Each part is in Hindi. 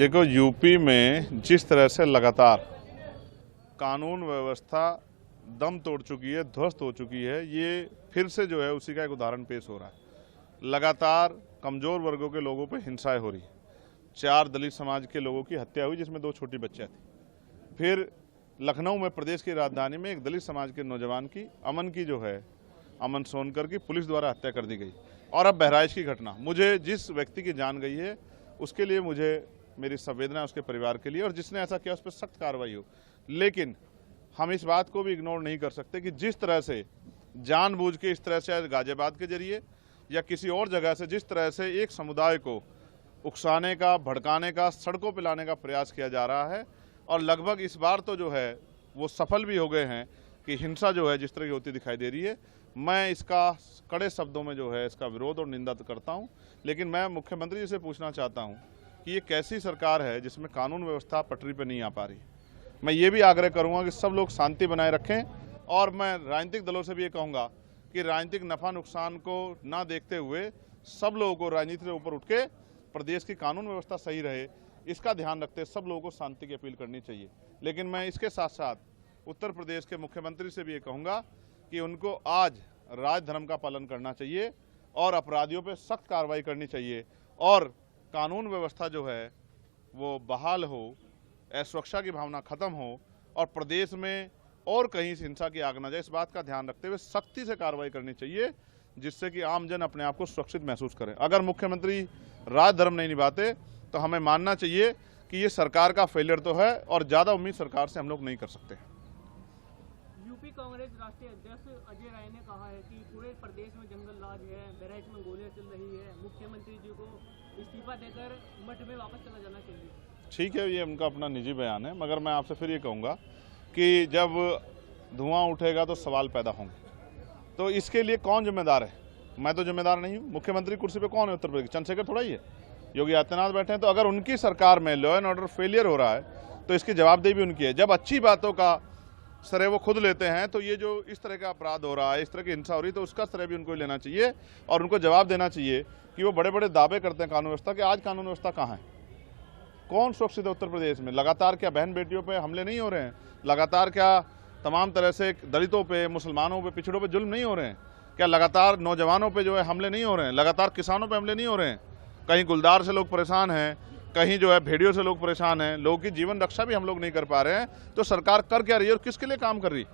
देखो, यूपी में जिस तरह से लगातार कानून व्यवस्था दम तोड़ चुकी है, ध्वस्त हो चुकी है, ये फिर से जो है उसी का एक उदाहरण पेश हो रहा है। लगातार कमजोर वर्गों के लोगों पर हिंसाएं हो रही। 4 दलित समाज के लोगों की हत्या हुई, जिसमें 2 छोटी बच्चियां थी। फिर लखनऊ में, प्रदेश की राजधानी में, एक दलित समाज के नौजवान की, अमन सोनकर की पुलिस द्वारा हत्या कर दी गई। और अब बहराइच की घटना, मुझे जिस व्यक्ति की जान गई है उसके लिए मुझे मेरी संवेदना उसके परिवार के लिए, और जिसने ऐसा किया उस पर सख्त कार्रवाई हो। लेकिन हम इस बात को भी इग्नोर नहीं कर सकते कि जिस तरह से जानबूझ के, इस तरह से गाजियाबाद के जरिए या किसी और जगह से, जिस तरह से एक समुदाय को उकसाने का, भड़काने का, सड़कों पर लाने का प्रयास किया जा रहा है, और लगभग इस बार तो जो है वो सफल भी हो गए हैं कि हिंसा जो है जिस तरह की होती दिखाई दे रही है। मैं इसका कड़े शब्दों में जो है इसका विरोध और निंदा करता हूं। लेकिन मैं मुख्यमंत्री जी से पूछना चाहता हूं कि ये कैसी सरकार है जिसमें कानून व्यवस्था पटरी पर नहीं आ पा रही। मैं ये भी आग्रह करूंगा कि सब लोग शांति बनाए रखें, और मैं राजनीतिक दलों से भी ये कहूँगा कि राजनीतिक नफा नुकसान को ना देखते हुए सब लोगों को राजनीति से ऊपर उठ के प्रदेश की कानून व्यवस्था सही रहे, इसका ध्यान रखते सब लोगों को शांति की अपील करनी चाहिए। लेकिन मैं इसके साथ साथ उत्तर प्रदेश के मुख्यमंत्री से भी ये कहूँगा कि उनको आज राजधर्म का पालन करना चाहिए और अपराधियों पर सख्त कार्रवाई करनी चाहिए, और कानून व्यवस्था जो है वो बहाल हो, असुरक्षा की भावना खत्म हो, और प्रदेश में और कहीं हिंसा की आग न जाए, इस बात का ध्यान रखते हुए सख्ती से कार्रवाई करनी चाहिए, जिससे कि आम जन अपने आप को सुरक्षित महसूस करें। अगर मुख्यमंत्री राजधर्म नहीं निभाते तो हमें मानना चाहिए कि ये सरकार का फेलियर तो है, और ज़्यादा उम्मीद सरकार से हम लोग नहीं कर सकते। यूपी कांग्रेस राष्ट्रीय अध्यक्ष अजय राय ने कहा है कि पूरे प्रदेश में जंगल राज है, बहराइच में गोलियां चल रही है, मुख्यमंत्री जी को इस्तीफा देकर मठ में वापस चला जाना चाहिए। ठीक है, ये उनका अपना निजी बयान है, मगर मैं आपसे फिर ये कहूँगा कि जब धुआं उठेगा तो सवाल पैदा होंगे। तो इसके लिए कौन जिम्मेदार है? मैं तो जिम्मेदार नहीं हूँ। मुख्यमंत्री कुर्सी पे कौन है उत्तर प्रदेश? चंद्रशेखर थोड़ा ही है, योगी आदित्यनाथ बैठे हैं। तो अगर उनकी सरकार में लॉ एंड ऑर्डर फेलियर हो रहा है तो इसकी जवाबदेही भी उनकी है। जब अच्छी बातों का श्रेय वो खुद लेते हैं, तो ये जो इस तरह का अपराध हो रहा है, इस तरह की हिंसा हो रही है, तो उसका श्रेय भी उनको लेना चाहिए, और उनको जवाब देना चाहिए कि वो बड़े बड़े दावे करते हैं कानून व्यवस्था के। आज कानून व्यवस्था कहाँ है? कौन सुरक्षित है उत्तर प्रदेश में? लगातार क्या बहन बेटियों पे हमले नहीं हो रहे हैं? लगातार क्या तमाम तरह से दलितों पे, मुसलमानों पे, पिछड़ों पे जुल्म नहीं हो रहे हैं? क्या लगातार नौजवानों पे जो है हमले नहीं हो रहे हैं? लगातार किसानों पे हमले नहीं हो रहे हैं? कहीं गुलदार से लोग परेशान हैं, कहीं जो है भेड़ियों से लोग परेशान हैं, लोगों की जीवन रक्षा भी हम लोग नहीं कर पा रहे हैं। तो सरकार कर क्या रही है और किसके लिए काम कर रही?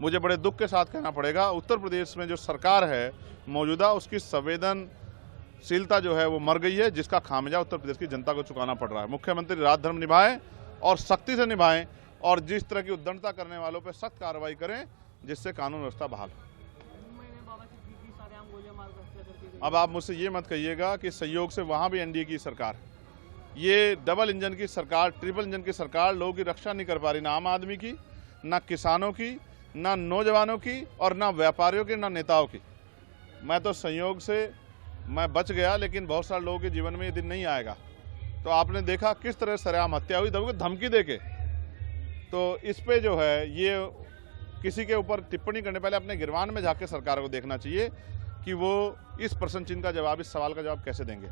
मुझे बड़े दुख के साथ कहना पड़ेगा, उत्तर प्रदेश में जो सरकार है मौजूदा, उसकी संवेदनशीलता जो है वो मर गई है, जिसका खामियाजा उत्तर प्रदेश की जनता को चुकाना पड़ रहा है। मुख्यमंत्री राजधर्म निभाएं और सख्ती से निभाएं, और जिस तरह की उद्दंडता करने वालों पर सख्त कार्रवाई करें, जिससे कानून व्यवस्था बहाल हो। अब आप मुझसे ये मत कहिएगा कि सहयोग से वहाँ भी एनडीए की सरकार, ये डबल इंजन की सरकार, ट्रिपल इंजन की सरकार लोगों की रक्षा नहीं कर पा रही, ना आम आदमी की, ना किसानों की, ना नौजवानों की, और ना व्यापारियों की, ना नेताओं की। मैं तो संयोग से मैं बच गया, लेकिन बहुत सारे लोगों के जीवन में ये दिन नहीं आएगा। तो आपने देखा किस तरह सरेआम हत्या हुई, धमकी देके। तो इस पे जो है ये किसी के ऊपर टिप्पणी करने पहले अपने गिरबान में जाके सरकार को देखना चाहिए कि वो इस प्रश्न चिन्ह का जवाब, इस सवाल का जवाब कैसे देंगे।